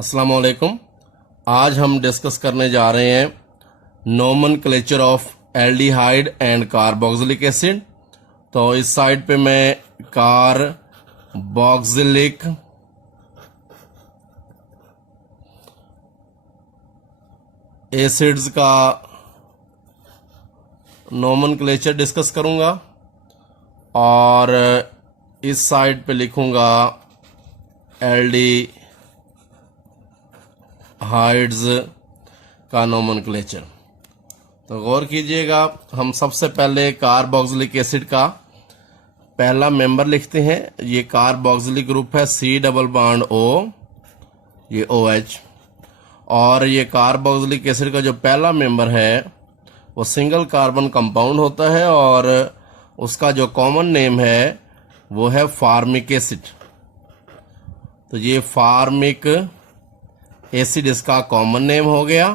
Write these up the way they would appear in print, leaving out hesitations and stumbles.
अस्सलाम वालेकुम। आज हम डिस्कस करने जा रहे हैं nomenclature of aldehyde and carboxylic acid. तो इस साइड पे मैं कार्बोक्सिलिक एसिड्स का नोमेनक्लेचर डिस्कस करूंगा और इस साइड पे लिखूंगा एल्डिहाइड्स का नोमेनक्लेचर। तो गौर कीजिएगा, हम सबसे पहले कार्बोक्सिलिक एसिड का पहला मेंबर लिखते हैं। ये कार्बोक्सिलिक ग्रुप है, C डबल बॉन्ड O, ये OH। और ये कार्बोक्सिलिक एसिड का जो पहला मेंबर है वो सिंगल कार्बन कंपाउंड होता है और उसका जो कॉमन नेम है वो है फार्मिक एसिड। तो ये फार्मिक एसिड इसका कॉमन नेम हो गया।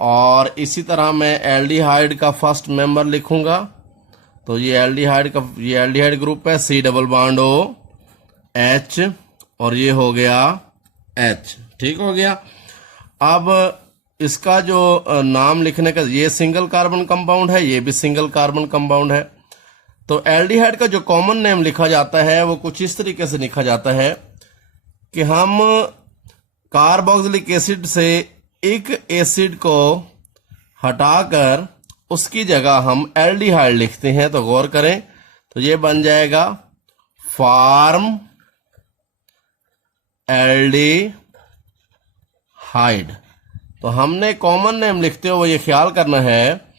और इसी तरह मैं एल्डिहाइड का फर्स्ट मेंबर लिखूंगा। तो ये एल्डिहाइड ग्रुप है, C double bond O H, और ये हो गया H। ठीक हो गया। अब इसका जो नाम लिखने का, ये सिंगल कार्बन कंपाउंड है, ये भी सिंगल कार्बन कंपाउंड है। तो एल्डिहाइड का जो कॉमन नेम लिखा जाता है वो कुछ इस तरीके से लिखा जाता है कि हम कार्बोक्सिलिक एसिड से एक एसिड को हटाकर उसकी जगह हम एल्डिहाइड लिखते हैं। तो गौर करें, तो ये बन जाएगा फार्म एल्डिहाइड। तो हमने कॉमन नेम लिखते हो ये ख्याल करना है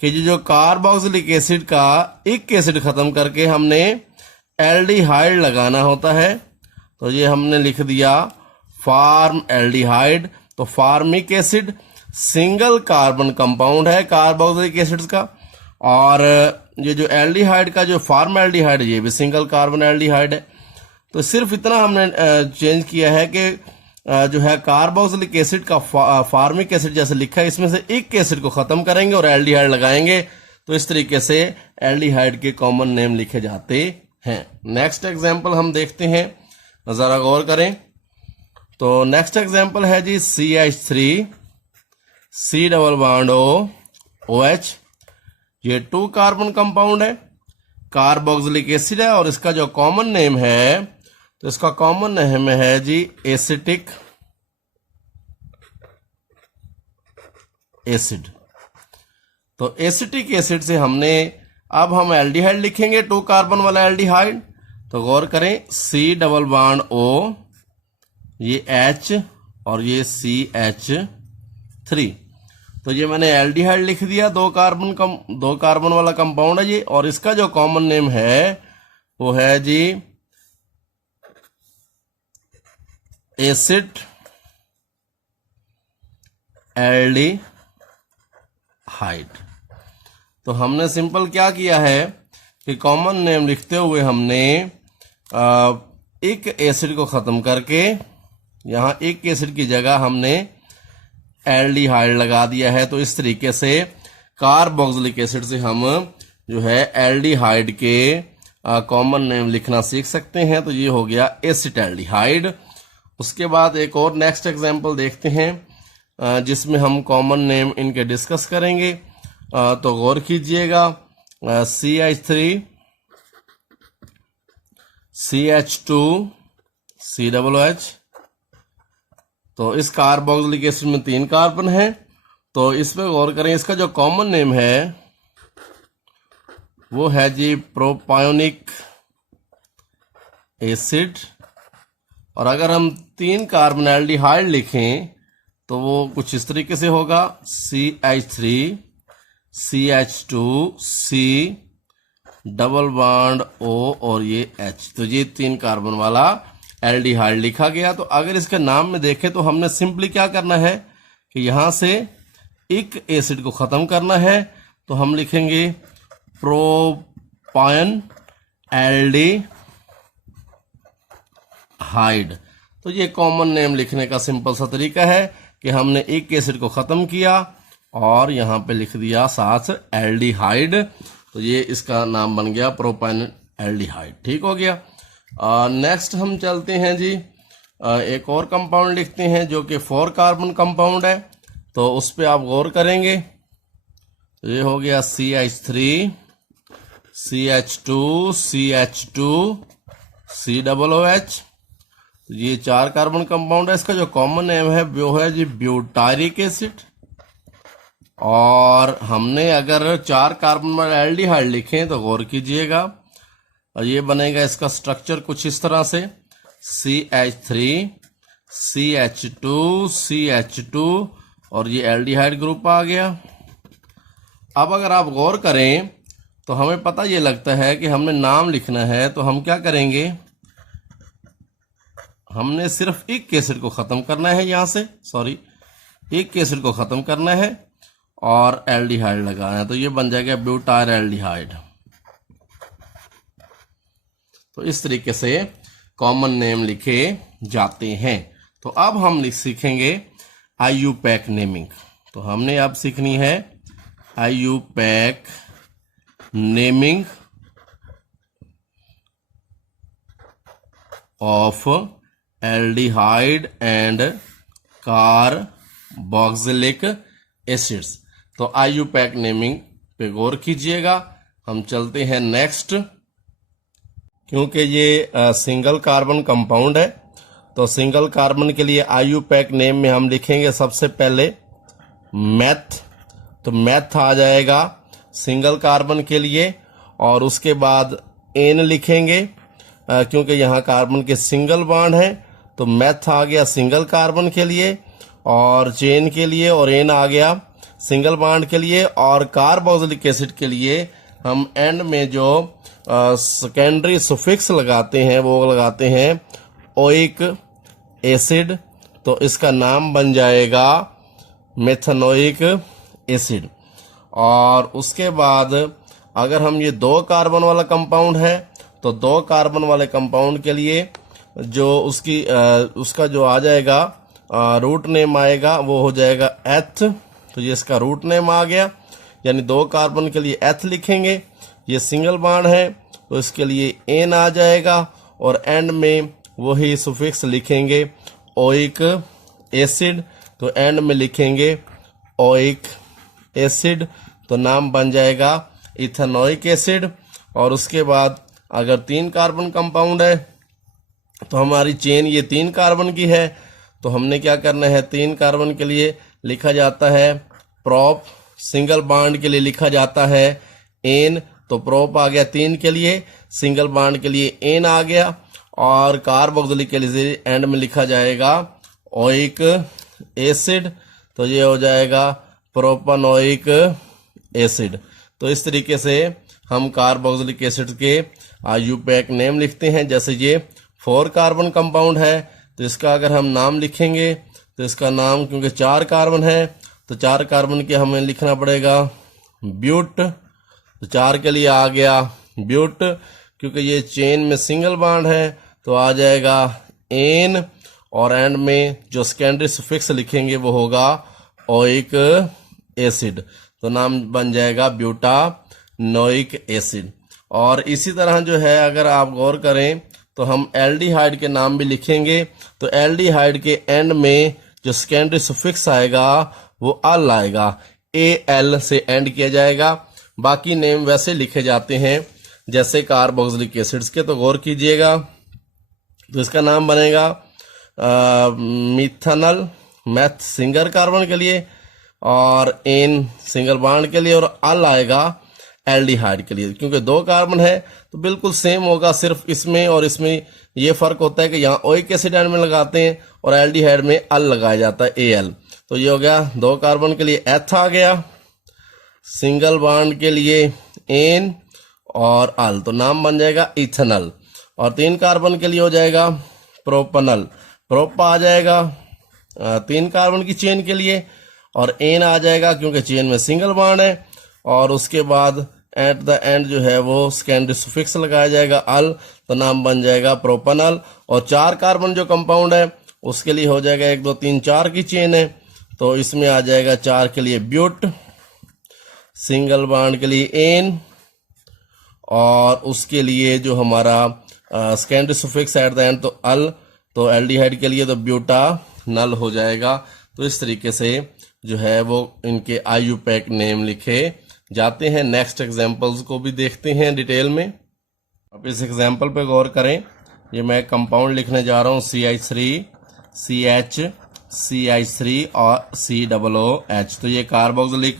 कि जो कार्बोक्सिलिक एसिड का एक एसिड खत्म करके हमने एल्डिहाइड लगाना होता है। तो ये हमने लिख दिया फार्म एल्डिहाइड। तो formic acid single carbon compound है कार्बोक्सिलिक एसिड्स का, और ये जो एल्डिहाइड का जो फार्म एल्डिहाइड ये भी सिंगल कार्बन एल्डिहाइड है। तो सिर्फ इतना हमने चेंज किया है कि जो है कार्बोक्सिलिक एसिड का फार्मिक एसिड जैसे लिखा है, इसमें से एक एसिड को खत्म करेंगे और एल्डिहाइड लगाएंगे। तो इस तरीके से एल्डिहाइड के कॉमन नेम लिखे जाते हैं। नेक्स्ट एग्जांपल हम देखते हैं, जरा गौर करें। तो नेक्स्ट एग्जांपल है जी CH3 C double bond O OH। ये 2 कार्बन कंपाउंड है, कार्बोक्सिलिक एसिड है, और इसका जो कॉमन नेम है, तो इसका कॉमन नेम है जी एसिटिक एसिड। तो एसिटिक एसिड से हमने अब हम एल्डिहाइड लिखेंगे, 2 कार्बन वाला एल्डिहाइड। तो गौर करें, C डबल बॉन्ड O, ये H और ये CH3। तो ये मैंने एल्डिहाइड लिख दिया, 2 कार्बन वाला कंपाउंड है ये। और इसका जो कॉमन नेम है वो है जी एसिड एल्डिहाइड। तो हमने सिंपल क्या किया है कि कॉमन नेम लिखते हुए हमने एक एसिड को खत्म करके यहां एक एसिड की जगह हमने एल्डिहाइड लगा दिया है। तो इस तरीके से कार्बोक्सिलिक एसिड से हम जो है एल्डिहाइड के कॉमन नेम लिखना सीख सकते हैं। तो ये हो गया एसिटैल्डिहाइड। उसके बाद एक और नेक्स्ट एग्जांपल देखते हैं जिसमें हम कॉमन नेम इनके डिस्कस करेंगे। तो गौर कीजिएगा, CH3 CH2 C double OH। तो इस कार्बोक्सिलिक एसिड में 3 कार्बन है। तो इसमें गौर करें, इसका जो कॉमन नेम है वो है जी प्रोपायोनिक एसिड। और अगर हम 3 कार्बन एल्डिहाइड लिखें तो वो कुछ इस तरीके से होगा, CH3 CH2 C double bond O और ये H। तो ये 3 कार्बन वाला एल्डिहाइड लिखा गया। तो अगर इसके नाम में देखें तो हमने सिंपली क्या करना है कि यहां से एक एसिड को खत्म करना है। तो हम लिखेंगे प्रोपायन एल्डिहाइड। तो ये कॉमन नेम लिखने का सिंपल सा तरीका है कि हमने एक एसिड को खत्म किया और यहां पे लिख दिया साथ एल्डिहाइड। तो ये इसका नाम बन गया प्रोपायन एल्डिहाइड। ठीक हो गया। नेक्स्ट हम चलते हैं जी एक और कंपाउंड लिखते हैं जो कि 4 कार्बन कंपाउंड है, तो उस पर आप गौर करेंगे। तो ये हो गया CH3, CH2, CH2, COOH। तो ये 4 कार्बन कंपाउंड है। इसका जो कॉमन नेम है वो है जी ब्यूटारिक एसिड। और हमने अगर 4 कार्बन वाले एल्डिहाइड लिखे तो गौर कीजिएगा, और ये बनेगा इसका स्ट्रक्चर कुछ इस तरह से, CH3, CH2, CH2, और ये एल्डिहाइड ग्रुप आ गया। अब अगर आप गौर करें तो हमें पता ये लगता है कि हमने नाम लिखना है, तो हम क्या करेंगे, हमने सिर्फ एक एसिड को खत्म करना है, यहां से एक एसिड को खत्म करना है और एल्डिहाइड लगाना है, तो ये बन जाएगा ब्यूटाइल एल्डिहाइड। तो इस तरीके से कॉमन नेम लिखे जाते हैं। तो अब हम सीखेंगे IUPAC नेमिंग। तो हमने अब सीखनी है IUPAC naming of aldehyde and carboxylic acids. तो IUPAC नेमिंग पे गौर कीजिएगा। हम चलते हैं नेक्स्ट। क्योंकि ये सिंगल कार्बन कंपाउंड है, तो सिंगल कार्बन के लिए IUPAC नेम में हम लिखेंगे सबसे पहले मैथ। तो मैथ आ जाएगा सिंगल कार्बन के लिए, और उसके बाद एन लिखेंगे क्योंकि यहाँ कार्बन के सिंगल बॉन्ड है, तो मैथ आ गया सिंगल कार्बन के लिए और चेन के लिए, और एन आ गया सिंगल बॉन्ड के लिए। और कार्बोक्सिलिक एसिड के लिए हम एंड में जो सेकेंडरी सुफिक्स लगाते हैं वो लगाते हैं ओइक एसिड। तो इसका नाम बन जाएगा मेथनोइक एसिड। और उसके बाद अगर हम ये 2 कार्बन वाला कंपाउंड है, तो 2 कार्बन वाले कंपाउंड के लिए जो उसका जो आ जाएगा रूट नेम आएगा वो हो जाएगा एथ। तो ये इसका रूट नेम आ गया, यानी 2 कार्बन के लिए एथ लिखेंगे। ये सिंगल बॉन्ड है तो इसके लिए एन आ जाएगा, और एंड में वही सुफिक्स लिखेंगे ओइक एसिड। तो एंड में लिखेंगे ओइक एसिड, तो नाम बन जाएगा इथेनोइक एसिड। और उसके बाद अगर 3 कार्बन कंपाउंड है तो हमारी चेन ये 3 कार्बन की है, तो हमने क्या करना है, 3 कार्बन के लिए लिखा जाता है प्रोप, सिंगल बॉन्ड के लिए लिखा जाता है एन। तो प्रोप आ गया 3 के लिए, सिंगल बॉन्ड के लिए एन आ गया, और कार्बोक्सिलिक के लिए एंड में लिखा जाएगा ओइक एसिड। तो ये हो जाएगा प्रोपनोइक एसिड। तो इस तरीके से हम कार्बोक्सिलिक एसिड के IUPAC नेम लिखते हैं। जैसे ये 4 कार्बन कंपाउंड है, तो इसका अगर हम नाम लिखेंगे तो इसका नाम, क्योंकि 4 कार्बन है तो 4 कार्बन के हमें लिखना पड़ेगा ब्यूट। तो 4 के लिए आ गया ब्यूट, क्योंकि ये चेन में सिंगल बॉन्ड है तो आ जाएगा एन, और एंड में जो सेकेंडरी सुफिक्स लिखेंगे वो होगा ओइक एसिड। तो नाम बन जाएगा ब्यूटानोइक एसिड। और इसी तरह जो है अगर आप गौर करें तो हम एल्डिहाइड के नाम भी लिखेंगे। तो एल्डिहाइड के एंड में जो सेकेंडरी सुफिक्स आएगा वो अल आएगा, AL से एंड किया जाएगा। बाकी नेम वैसे लिखे जाते हैं जैसे कार्बोक्सिलिक एसिड्स के। तो गौर कीजिएगा, तो इसका नाम बनेगा मिथनल, मैथ सिंगल कार्बन के लिए, और एन सिंगल बॉन्ड के लिए, और अल आएगा एल्डिहाइड के लिए। क्योंकि 2 कार्बन है तो बिल्कुल सेम होगा, सिर्फ इसमें और इसमें ये फर्क होता है कि यहाँ ओइक एसिड एंड में लगाते हैं और एल्डिहाइड में अल लगाया जाता है AL। तो ये हो गया 2 कार्बन के लिए एथ आ गया, सिंगल बॉन्ड के लिए एन और अल, तो नाम बन जाएगा इथेनल। और 3 कार्बन के लिए हो जाएगा प्रोपनल, प्रोप आ जाएगा 3 कार्बन की चेन के लिए, और एन आ जाएगा क्योंकि चेन में सिंगल बॉन्ड है। और उसके बाद एट द एंड जो है वो सेकेंडरी सुफिक्स लगाया जाएगा अल, तो नाम बन जाएगा प्रोपनल। और 4 कार्बन जो कंपाउंड है उसके लिए हो जाएगा 1 2 3 4 की चेन है, तो इसमें आ जाएगा 4 के लिए ब्यूट, सिंगल बॉन्ड के लिए एन, और उसके लिए जो हमारा secondary suffix at the end तो अल, तो एल्डिहाइड के लिए तो ब्यूटानल हो जाएगा। तो इस तरीके से जो है वो इनके IUPAC नेम लिखे जाते हैं। नेक्स्ट एग्जांपल्स को भी देखते हैं डिटेल में। अब इस एग्जांपल पे गौर करें। ये मैं कंपाउंड लिखने जा रहा हूँ CH3 CH CH3 और COOH। तो ये कार्बोक्सिलिक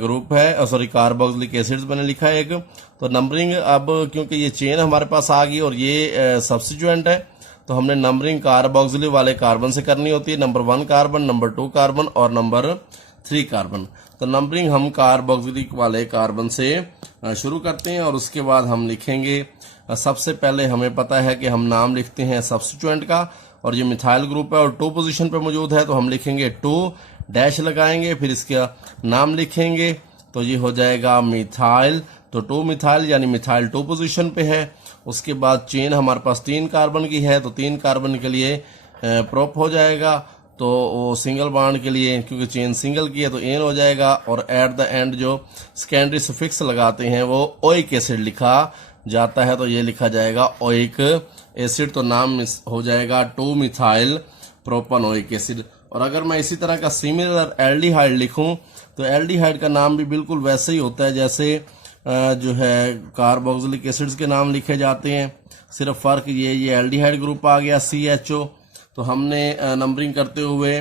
ग्रुप है, सॉरी कार्बोक्सिलिक एसिड्स मैंने लिखा है एक। तो नंबरिंग अब क्योंकि ये चेन हमारे पास आ गई और ये सब्स्टिट्यूएंट है, तो हमने नंबरिंग कार्बोक्सिलिक वाले कार्बन से करनी होती है। नंबर 1 कार्बन, नंबर 2 कार्बन और नंबर 3 कार्बन। तो नंबरिंग हम कार्बोक्सिलिक वाले कार्बन से शुरू करते हैं और उसके बाद हम लिखेंगे। सबसे पहले हमें पता है कि हम नाम लिखते हैं सब्स्टिट्यूएंट का, और ये मिथाइल ग्रुप है और 2 पोजीशन पे मौजूद है, तो हम लिखेंगे 2 डैश लगाएंगे, फिर इसका नाम लिखेंगे, तो ये हो जाएगा मिथाइल। तो 2 मिथाइल यानी मिथाइल 2 पोजीशन पे है। उसके बाद चेन हमारे पास 3 कार्बन की है, तो 3 कार्बन के लिए प्रोप हो जाएगा। तो वो सिंगल बॉन्ड के लिए क्योंकि चेन सिंगल की है तो एन हो जाएगा, और एट द एंड जो सेकेंडरी सफिक्स लगाते हैं वो ओइक एसिड लिखा जाता है, तो ये लिखा जाएगा ओइक एसिड। तो नाम हो जाएगा 2 मिथाइल प्रोपेनोइक एसिड। और अगर मैं इसी तरह का सिमिलर एल्डिहाइड लिखूं तो एल्डिहाइड का नाम भी बिल्कुल वैसे ही होता है जैसे जो है कार्बोक्सिलिक एसिड्स के नाम लिखे जाते हैं। सिर्फ फर्क ये एल्डिहाइड ग्रुप आ गया CHO। तो हमने नंबरिंग करते हुए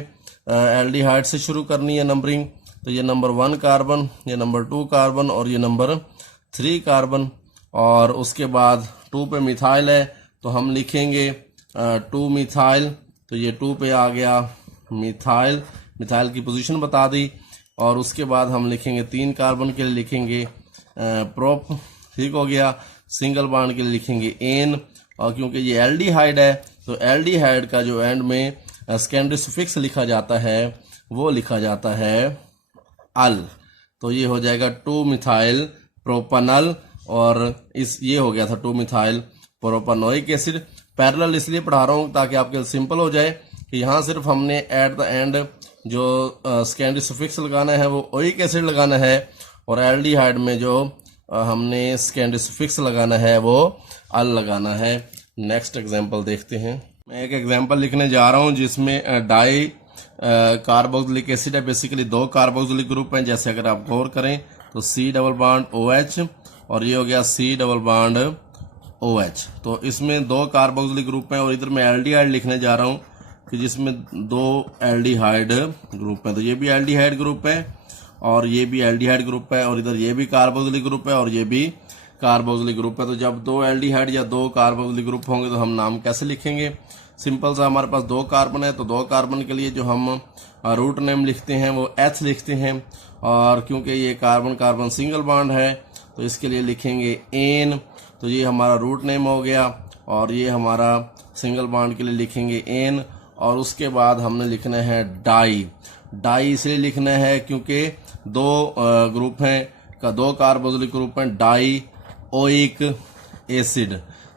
एल्डिहाइड से शुरू करनी है नंबरिंग। तो ये नंबर 1 कार्बन, ये नंबर 2 कार्बन और ये नंबर 3 कार्बन। और उसके बाद 2 पे मिथाइल है तो हम लिखेंगे 2 मिथाइल। तो ये 2 पे आ गया मिथाइल, मिथाइल की पोजीशन बता दी। और उसके बाद हम लिखेंगे 3 कार्बन के लिए लिखेंगे प्रोप, ठीक हो गया। सिंगल बॉन्ड के लिए लिखेंगे एन, और क्योंकि ये एल्डिहाइड है तो एल्डिहाइड का जो एंड में सेकेंडरी सफिक्स लिखा जाता है वो लिखा जाता है अल। तो ये हो जाएगा 2 मिथाइल प्रोपनल, और इस ये हो गया था 2 मिथाइल प्रोपेनोइक एसिड। पैरेलल इसलिए पढ़ा रहा हूँ ताकि आपके सिंपल हो जाए कि यहाँ सिर्फ हमने एट द एंड जो सेकेंडरी सफिक्स लगाना है वो ओइक एसिड लगाना है, और एल्डिहाइड में जो हमने सेकेंडरी सफिक्स लगाना है वो अल लगाना है। नेक्स्ट एग्जांपल देखते हैं। मैं एक एग्जांपल लिखने जा रहा हूँ जिसमें डाई कार्बोक्सिलिक एसिड है। बेसिकली 2 कार्बोक्सिलिक ग्रुप हैं। जैसे अगर आप गौर करें तो C डबल बॉन्ड OH और ये हो गया C डबल बॉन्ड OH। तो इसमें 2 कार्बोक्सिलिक ग्रुप हैं, और इधर मैं एल्डिहाइड लिखने जा रहा हूँ कि जिसमें 2 एल्डिहाइड ग्रुप हैं। तो ये भी एल्डिहाइड ग्रुप है और ये भी एल्डिहाइड ग्रुप है, और इधर ये भी कार्बोक्सिलिक ग्रुप है और ये भी कार्बोक्सिलिक ग्रुप है। तो जब 2 एल्डिहाइड या 2 कार्बोक्सिलिक ग्रुप होंगे तो हम नाम कैसे लिखेंगे? सिंपल सा, हमारे पास 2 कार्बन है तो 2 कार्बन के लिए जो हम रूट नेम लिखते हैं वो H लिखते हैं, और क्योंकि ये कार्बन कार्बन सिंगल बॉन्ड है तो इसके लिए लिखेंगे एन। तो ये हमारा रूट नेम हो गया, और ये हमारा सिंगल बॉन्ड के लिए लिखेंगे एन। और उसके बाद हमने लिखना है डाई। डाई इसलिए लिखना है क्योंकि 2 ग्रुप हैं का 2 कार्बोक्सिलिक ग्रुप हैं डाई ओइक एसिड।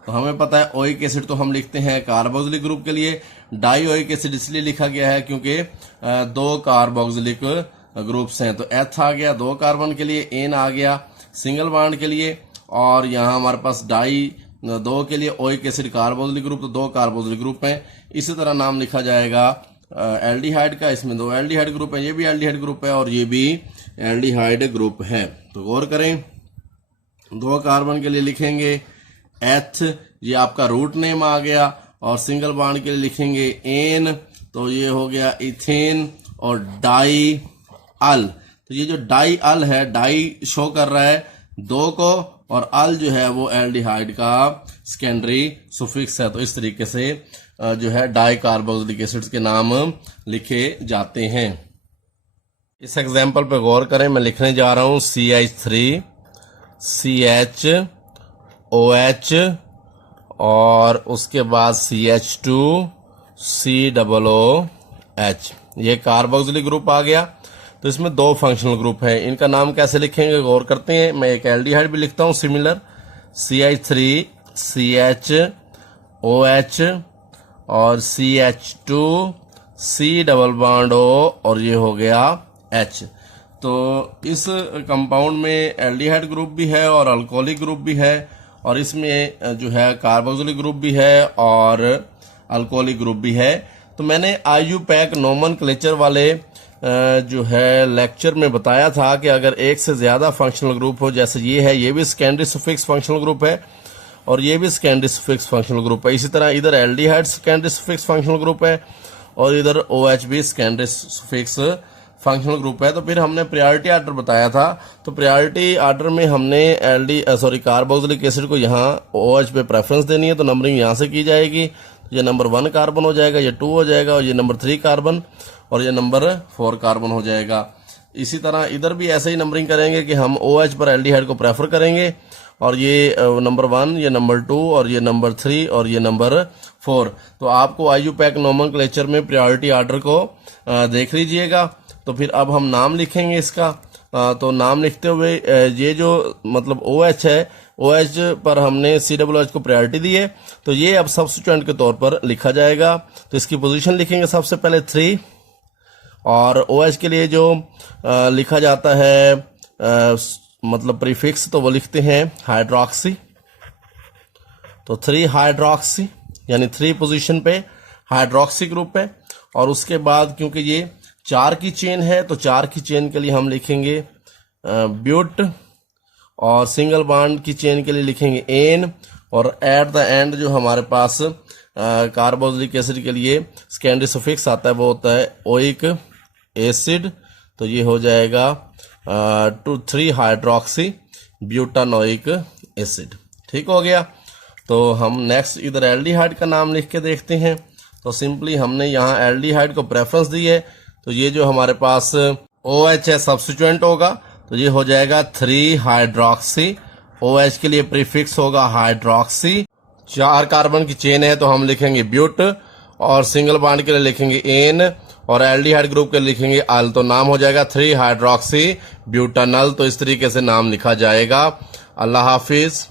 तो हमें पता है ओइक एसिड तो हम लिखते हैं कार्बोक्सिलिक ग्रुप के लिए, डाई ओइक एसिड इसलिए लिखा गया है क्योंकि 2 कार्बोक्सिलिक ग्रुप्स हैं। तो एथ आ गया 2 कार्बन के लिए, एन आ गया सिंगल बॉन्ड के लिए, और यहाँ हमारे पास डाई 2 के लिए, ओइक एसिड कार्बोक्सिलिक ग्रुप, तो 2 कार्बोक्सिलिक ग्रुप हैं। इसी तरह नाम लिखा जाएगा एल्डिहाइड का। इसमें 2 एल्डिहाइड ग्रुप है, ये भी एल्डिहाइड ग्रुप है और ये भी एल्डिहाइड ग्रुप है। तो गौर करें, 2 कार्बन के लिए लिखेंगे एथ, ये आपका रूट नेम आ गया, और सिंगल बॉन्ड के लिए लिखेंगे एन, तो ये हो गया इथेन, और डाई अल। तो ये जो डाई अल है, डाई शो कर रहा है 2 को, और अल जो है वो एल्डिहाइड का सेकेंडरी सुफिक्स है। तो इस तरीके से जो है डाई कार्बोक्सिलिक एसिड्स के नाम लिखे जाते हैं। इस एग्जाम्पल पे गौर करें, मैं लिखने जा रहा हूं CH3 CHOH और उसके बाद CH2 COOH। ये कार्बोक्सिलिक ग्रुप आ गया। तो इसमें 2 फंक्शनल ग्रुप है, इनका नाम कैसे लिखेंगे गौर करते हैं। मैं एक एल्डिहाइड भी लिखता हूं सिमिलर, CH3 CHOH और CH2 C double bond O, और ये हो गया H। तो इस कंपाउंड में एल्डिहाइड ग्रुप भी है और अल्कोहलिक ग्रुप भी है, और इसमें जो है कार्बोक्सिलिक ग्रुप भी है और अल्कोहलिक ग्रुप भी है। तो मैंने IUPAC नोमेनक्लेचर वाले जो है लेक्चर में बताया था कि अगर एक से ज्यादा फंक्शनल ग्रुप हो, जैसे ये है, ये भी सेकेंडरी सुफिक्स फंक्शनल ग्रुप है और ये भी सेकेंडरी सुफिक्स फंक्शनल ग्रुप है। इसी तरह इधर aldehyde secondary suffix functional group है और इधर OH भी सेकेंडरी सुफिक्स फंक्शनल ग्रुप है। तो फिर हमने प्रायोरिटी ऑर्डर बताया था। तो प्रायोरिटी ऑर्डर में हमने कार्बोक्सिलिक एसिड को यहाँ OH पे प्रेफरेंस देनी है, तो नंबरिंग यहाँ से की जाएगी। ये नंबर 1 कार्बन हो जाएगा, ये 2 हो जाएगा और ये नंबर 3 कार्बन और ये नंबर 4 कार्बन हो जाएगा। इसी तरह इधर भी ऐसे ही नंबरिंग करेंगे कि हम OH पर एल्डिहाइड को प्रेफर करेंगे और ये नंबर 1, ये नंबर 2 और ये नंबर 3 और ये नंबर 4। तो आपको IUPAC नोमेनक्लेचर में प्रायोरिटी ऑर्डर को देख लीजिएगा। तो फिर अब हम नाम लिखेंगे इसका। तो नाम लिखते हुए ये जो मतलब OH है, OH पर हमने COOH को प्रायोरिटी दी है, तो ये अब सब्स्टिट्यूएंट के तौर पर लिखा जाएगा। तो इसकी पोजीशन लिखेंगे सबसे पहले 3 और OH के लिए जो लिखा जाता है मतलब प्रीफिक्स, तो वो लिखते हैं हाइड्रोक्सी। तो 3 हाइड्रोक्सी यानी 3 पोजीशन पे हाइड्रोक्सी ग्रुप है। और उसके बाद क्योंकि ये 4 की चेन है तो 4 की चेन के लिए हम लिखेंगे ब्यूट और सिंगल बॉन्ड की चेन के लिए लिखेंगे एन और एट द एंड जो हमारे पास कार्बोक्सिलिक एसिड के लिए सेकेंडरी सफिक्स आता है वो होता है ओइक एसिड। तो ये हो जाएगा 2,3 हाइड्रोक्सी ब्यूटानोइक एसिड। ठीक हो गया। तो हम नेक्स्ट इधर एल्डिहाइड का नाम लिख के देखते हैं। तो सिंपली हमने यहाँ एल्डिहाइड को प्रेफरेंस दी है, तो ये जो हमारे पास OH है सब्स्टिट्यूएंट होगा, तो ये हो जाएगा 3 हाइड्रोक्सी। OH के लिए प्रीफिक्स होगा हाइड्रोक्सी। 4 कार्बन की चेन है तो हम लिखेंगे ब्यूट और सिंगल बॉन्ड के लिए लिखेंगे एन और एल्डिहाइड ग्रुप के लिए लिखेंगे अल। तो नाम हो जाएगा 3 हाइड्रोक्सी ब्यूटानल। तो इस तरीके से नाम लिखा जाएगा। अल्लाह हाफिज।